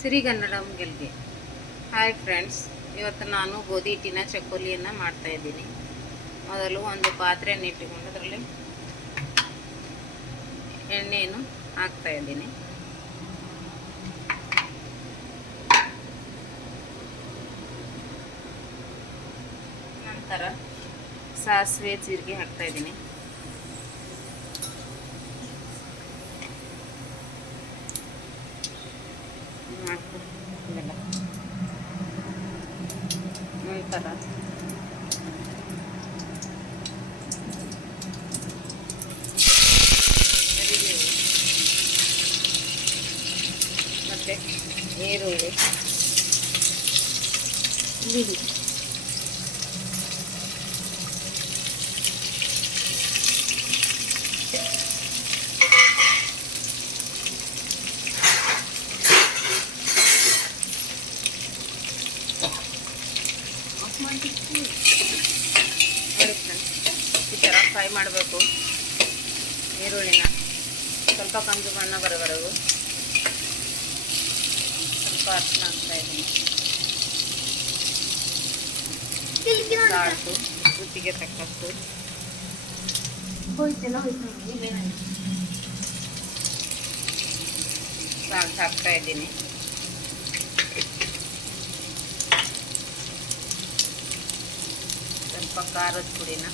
ಸಿರಿಗನ್ನಡಂ ಗೆಲ್ಗೆ. Hi friends, ಇವತ್ತು ನಾನು ಗೋಧಿ ಹಿಟ್ಟಿನ ಚಕ್ಕೋಲಿಯನ್ನು ಮಾಡ್ತಾಯಿದ್ದೀನಿ. ಮೊದಲು ಒಂದು ಪಾತ್ರೆಯನ್ನು ಇಟ್ಟುಕೊಂಡು ಅದರಲ್ಲಿ ಎಣ್ಣೆಯನ್ನು ಹಾಕ್ತಾಯಿದ್ದೀನಿ. ನಂತರ ಸಾಸಿವೆ ಜೀರಿಗೆ ಹಾಕ್ತಾಯಿದ್ದೀನಿ. ನಂತರ ಮತ್ತೆ ಈರುಳ್ಳಿ, ಈ ಥರ ಫ್ರೈ ಮಾಡಬೇಕು. ಈರುಳ್ಳಿನ ಸ್ವಲ್ಪ ಕಂದು ಬಣ್ಣ ಬರೋವರೆಗೂ ಸ್ವಲ್ಪ ಅರಿಶಿನ ಹಾಕ್ತಾಯಿದ್ದೀನಿ. ಸಾಲ್ಟು ರುಚಿಗೆ ತಕ್ಕಷ್ಟು, ಸಾಲ್ಟ್ ಹಾಕ್ತಾಯಿದ್ದೀನಿ. ಸ್ವಲ್ಪ ಖಾರದ ಪುಡಿನ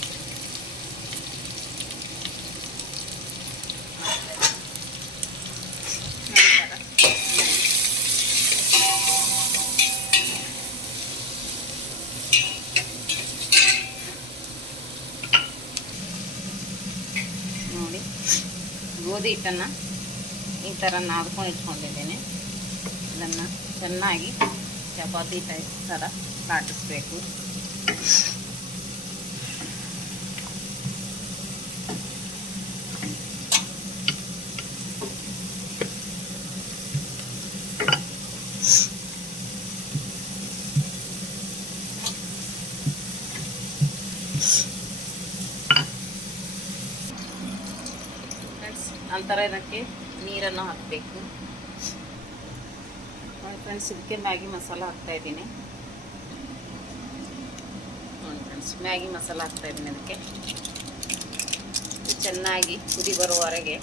ನೋಡಿ, ಗೋಧಿ ಹಿಟ್ಟನ್ನು ಈ ಥರ ನಾದ್ಕೊಂಡು ಇಟ್ಕೊಂಡಿದ್ದೇನೆ. ಇದನ್ನು ಚೆನ್ನಾಗಿ ಚಪಾತಿ ಥರ ಲಾಟಿಸ್ಬೇಕು. ನಂತರ ಇದಕ್ಕೆ ನೀರನ್ನು ಹಾಕಬೇಕು. ಫ್ರೆಂಡ್ಸ್, ಇದಕ್ಕೆ ಮ್ಯಾಗಿ ಮಸಾಲ ಹಾಕ್ತಾಯಿದ್ದೀನಿ. ನೋಡಿ ಫ್ರೆಂಡ್ಸ್, ಮ್ಯಾಗಿ ಮಸಾಲ ಹಾಕ್ತಾಯಿದ್ದೀನಿ. ಅದಕ್ಕೆ ಚೆನ್ನಾಗಿ ಕುದಿ ಬರುವವರೆಗೆ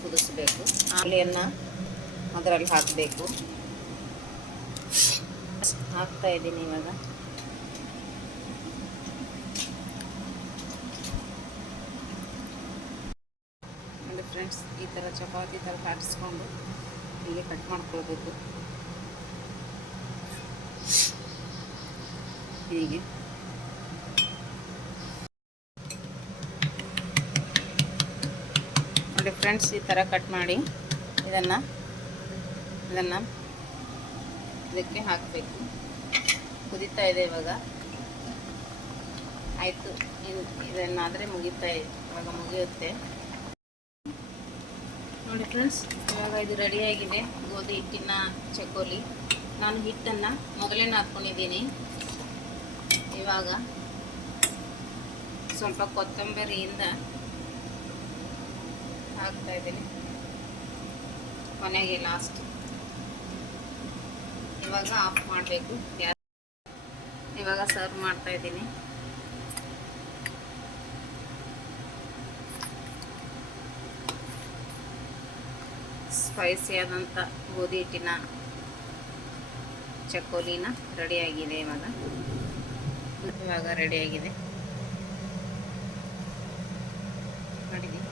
ಕುದಿಸಬೇಕು. ಆಲೂಗೆಡ್ಡೆಯನ್ನು ಅದರಲ್ಲಿ ಹಾಕಬೇಕು. ಹಾಕ್ತಾಯಿದ್ದೀನಿ ಇವಾಗ. ಫ್ರೆಂಡ್ಸ್, ಈ ಥರ ಚಪಾತಿ ಥರ ಕಾಟಿಸ್ಕೊಂಡು ಹೀಗೆ ಕಟ್ ಮಾಡ್ಕೊಳ್ಬೇಕು. ಹೀಗೆ ನೋಡಿ ಫ್ರೆಂಡ್ಸ್, ಈ ಥರ ಕಟ್ ಮಾಡಿ ಇದನ್ನು ಇದಕ್ಕೆ ಹಾಕಬೇಕು. ಕುದೀತಾ ಇದೆ ಇವಾಗ. ಆಯಿತು, ಇದನ್ನಾದರೆ ಇವಾಗ ಮುಗಿಯುತ್ತೆ. ನೋಡಿ ಫ್ರೆಂಡ್ಸ್, ಇವಾಗ ಇದು ರೆಡಿಯಾಗಿದೆ ಗೋಧಿ ಹಿಟ್ಟಿನ ಚಕ್ಕೋಲಿ. ನಾನು ಹಿಟ್ಟನ್ನು ಮೊದಲೇ ಹಾಕ್ಕೊಂಡಿದ್ದೀನಿ. ಇವಾಗ ಸ್ವಲ್ಪ ಕೊತ್ತಂಬರಿಯಿಂದ ಹಾಕ್ತಾಯಿದ್ದೀನಿ ಕೊನೆಗೆ, ಲಾಸ್ಟ್. ಇವಾಗ ಆಫ್ ಮಾಡಬೇಕು ಗ್ಯಾಸ್. ಇವಾಗ ಸರ್ವ್ ಮಾಡ್ತಾಯಿದ್ದೀನಿ. ಸ್ಪೈಸಿ ಆದಂಥ ಗೋಧಿ ಹಿಟ್ಟಿನ ಚಕ್ಕೋಲಿನ ರೆಡಿಯಾಗಿದೆ. ಇವಾಗ ರೆಡಿಯಾಗಿದೆ. ಮಾಡಿದ್ದೀನಿ.